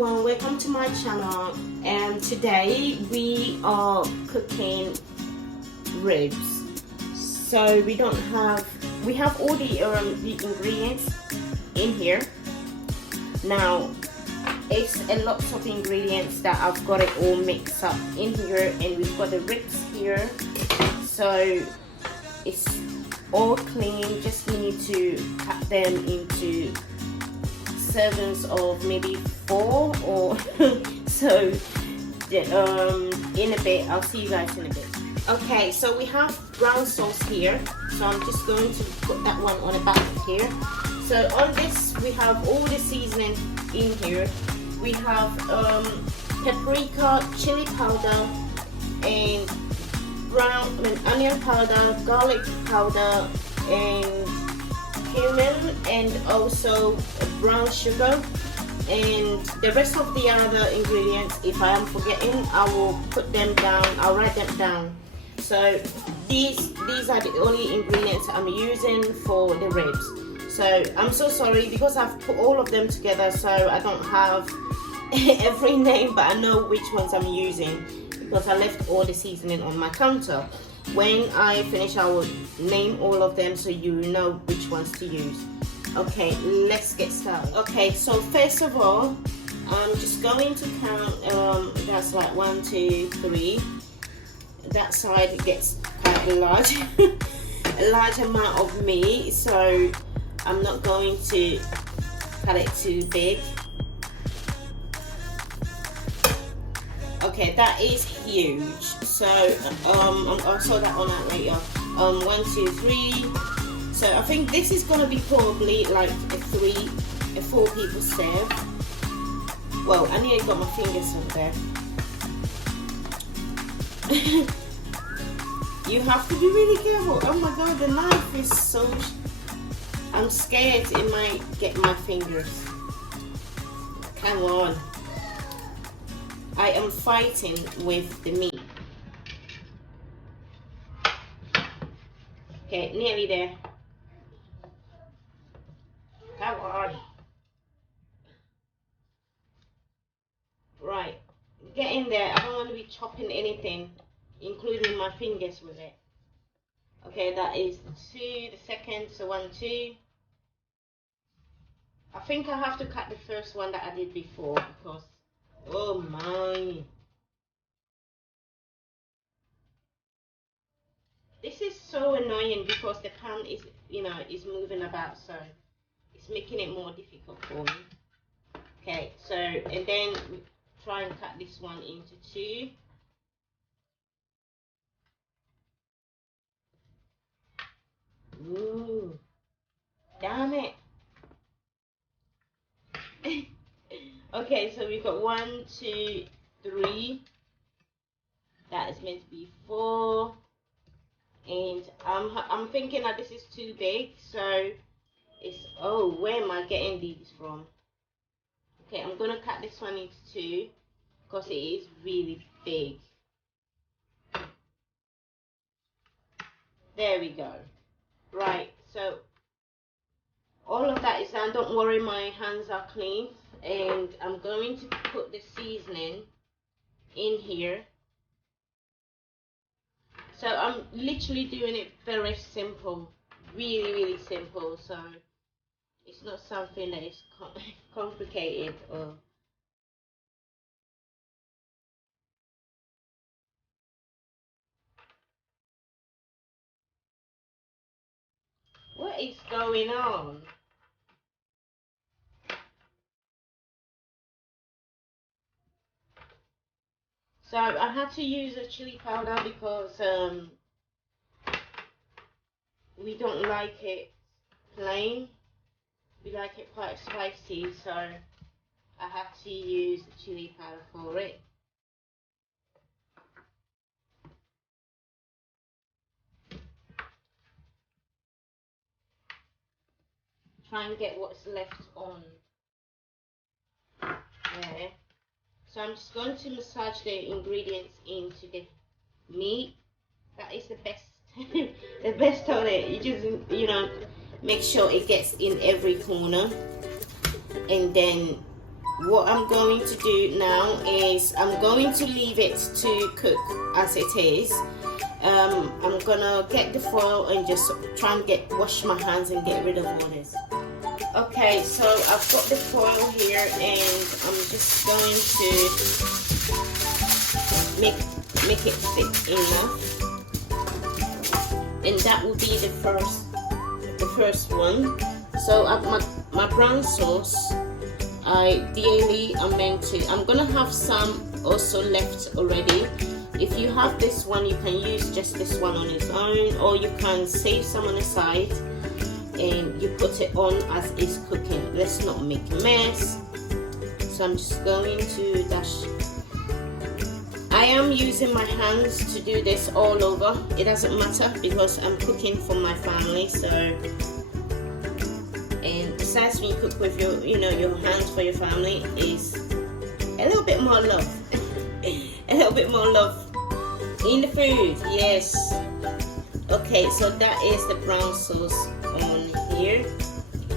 everyone, welcome to my channel, and today we are cooking ribs. So we have all the ingredients in here. Now it's a lot of ingredients that I've got it all mixed up in here, and we've got the ribs here, so it's all clean. Just we need to cut them into servings of maybe 4 or so. In a bit, I'll see you guys in a bit. Okay, so we have brown sauce here, so I'm just going to put that one on the back here. So on this we have all the seasoning in here. We have paprika, chili powder, and onion powder, garlic powder, and cumin, and also brown sugar, and the rest of the other ingredients, if I am forgetting, I will put them down. I'll write them down. So these are the only ingredients I'm using for the ribs. So I'm so sorry because I've put all of them together, so I don't have every name, but I know which ones I'm using because I left all the seasoning on my counter. When I finish, I will name all of them so you know which ones to use. Okay, let's get started. Okay, so first of all, I'm just going to count. That's like 1, 2, 3. That side gets kind of large, a large amount of meat, so I'm not going to cut it too big. Okay, that is huge. So I'll sort that one out later. 1, 2, 3. So I think this is gonna be probably like a 4 people serve. Well, I nearly got my fingers up there. You have to be really careful. Oh my god, the knife is so. I'm scared it might get my fingers. Come on. I am fighting with the meat. Okay, nearly there. Come on. Right, get in there. I don't want to be chopping anything, including my fingers with it. Okay, that is 2, the second, so 1, 2. I think I have to cut the first one that I did before because, oh my. This is so annoying because the pan is, is moving about, so it's making it more difficult for me. Okay, so, and then try and cut this one into 2. Ooh, damn it. Okay, so we've got 1, 2, 3. That is meant to be 4. And I'm thinking that this is too big, so it's, oh, where am I getting these from? Okay, I'm gonna cut this one into 2 because it is really big. There we go. Right, so all of that is done. Don't worry, my hands are clean, and I'm going to put the seasoning in here. So I'm literally doing it very simple, really simple, so it's not something that is complicated or. What is going on? So I had to use a chili powder because we don't like it plain. We like it quite spicy, so I have to use the chili powder for it. Try and get what's left on there. So I'm just going to massage the ingredients into the meat. That is the best, the best of it. You just, make sure it gets in every corner, and then what I'm going to do now is I'm going to leave it to cook as it is. I'm gonna get the foil and just try and wash my hands and get rid of all this. Okay, so I've got the foil here and I'm just going to make it thick enough, and that will be the first one. So my brown sauce, ideally I'm gonna have some also left already. If you have this one, you can use just this one on its own, or you can save some on the side and you put it on as it's cooking. Let's not make a mess. So I'm just going to dash. I am using my hands to do this all over. It doesn't matter because I'm cooking for my family. So, and besides, when you cook with your hands for your family, is a little bit more love. A little bit more love in the food. Yes. Okay, so that is the brown sauce on here,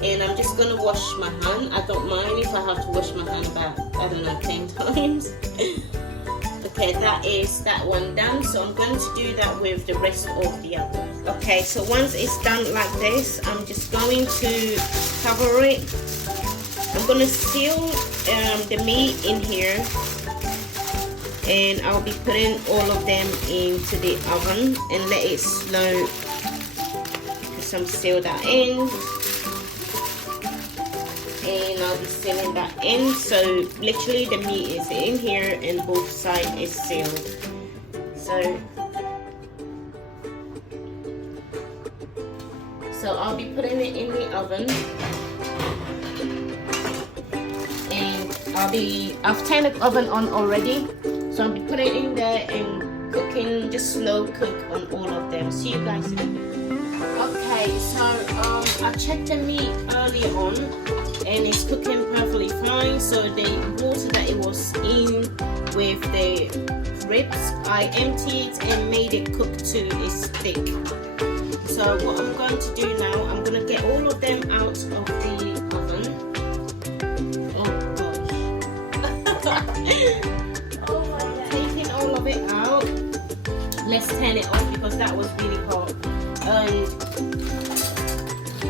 and I'm just gonna wash my hand. I don't mind if I have to wash my hand about, I don't know, 10 times. Okay, that is that one done. So I'm going to do that with the rest of the others. Okay, so once it's done like this, I'm just going to cover it. I'm gonna seal the meat in here, and I'll be putting all of them into the oven and let it slow. Some seal that in, and I'll be sealing that in. So literally the meat is in here and both sides is sealed. So I'll be putting it in the oven, and I've turned the oven on already. So I'll be putting it in there and cooking, just slow cook on all of them. See you guys in a minute. Okay, so I checked the meat earlier on and it's cooking perfectly fine. So the water that it was in with the ribs, I emptied and made it cook to its thick. So what I'm going to do now, I'm going to get all of them out of the oven. Oh gosh. Oh my God. Taking all of it out. Let's turn it off because that was really hot. And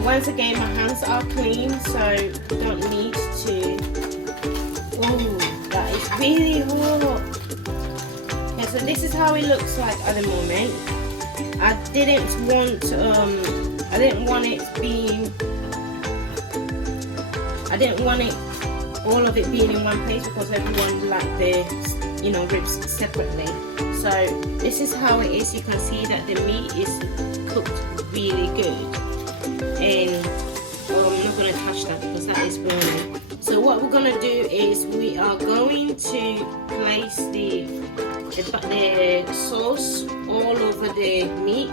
once again, my hands are clean, so don't need to. Oh, that is really hot. Okay, so this is how it looks like at the moment. I didn't want it all of it being in one place because everyone liked the ribs separately. So this is how it is. You can see that the meat is cooked really good, and I'm not going to touch that because that is burning. So what we're going to do is we are going to place the sauce all over the meat,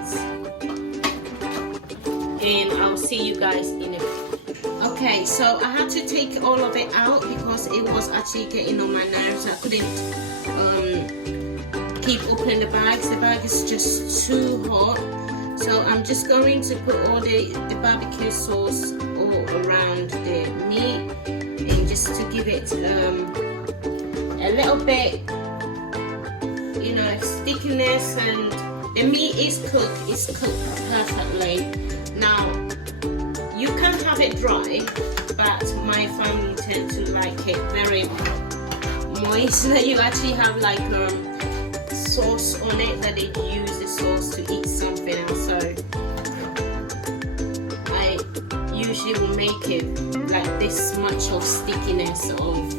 and I'll see you guys in a bit. Okay, so I had to take all of it out because it was actually getting on my nerves. I couldn't keep opening the bags. The bag is just too hot. So I'm just going to put all the barbecue sauce all around the meat, and just to give it a little bit, stickiness. And the meat is cooked. It's cooked perfectly. Now you can have it dry, but my family tend to like it very moist. That you actually have like sauce on it, that they use the sauce to eat something else. So I usually will make it like this much of stickiness of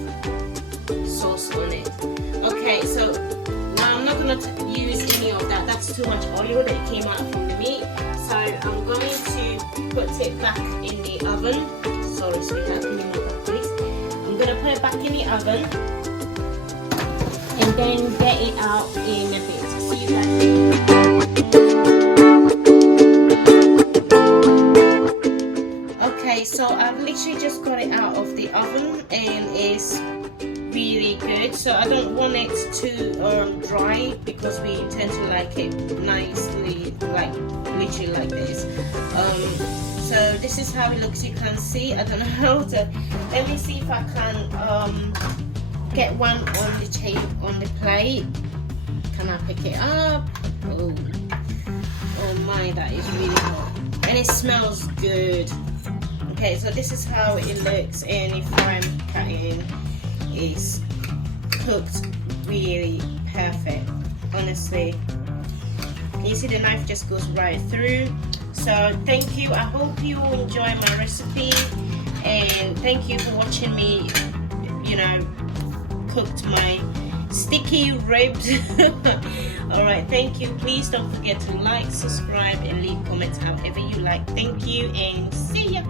sauce on it. Okay, so now I'm not going to use any of that. That's too much oil that came out from the meat. So I'm going to put it back in the oven. Sorry, sweetheart, can you move that please? I'm going to put it back in the oven and then get it out in a bit. See you guys. Okay, so I've literally just got it out of the oven and it's really good. So I don't want it to dry because we tend to like it nicely, like literally like this. So this is how it looks. You can see, I don't know how to, let me see if I can get one on the table, on the plate. Can I pick it up? Oh my, that is really hot, and it smells good. Okay, so this is how it looks, and if I'm cutting, it's cooked really perfect, honestly. You see the knife just goes right through. So thank you. I hope you enjoy my recipe, and thank you for watching me, you know, cooked my sticky ribs. All right, thank you. Please don't forget to like, subscribe, and leave comments however you like. Thank you, and see ya.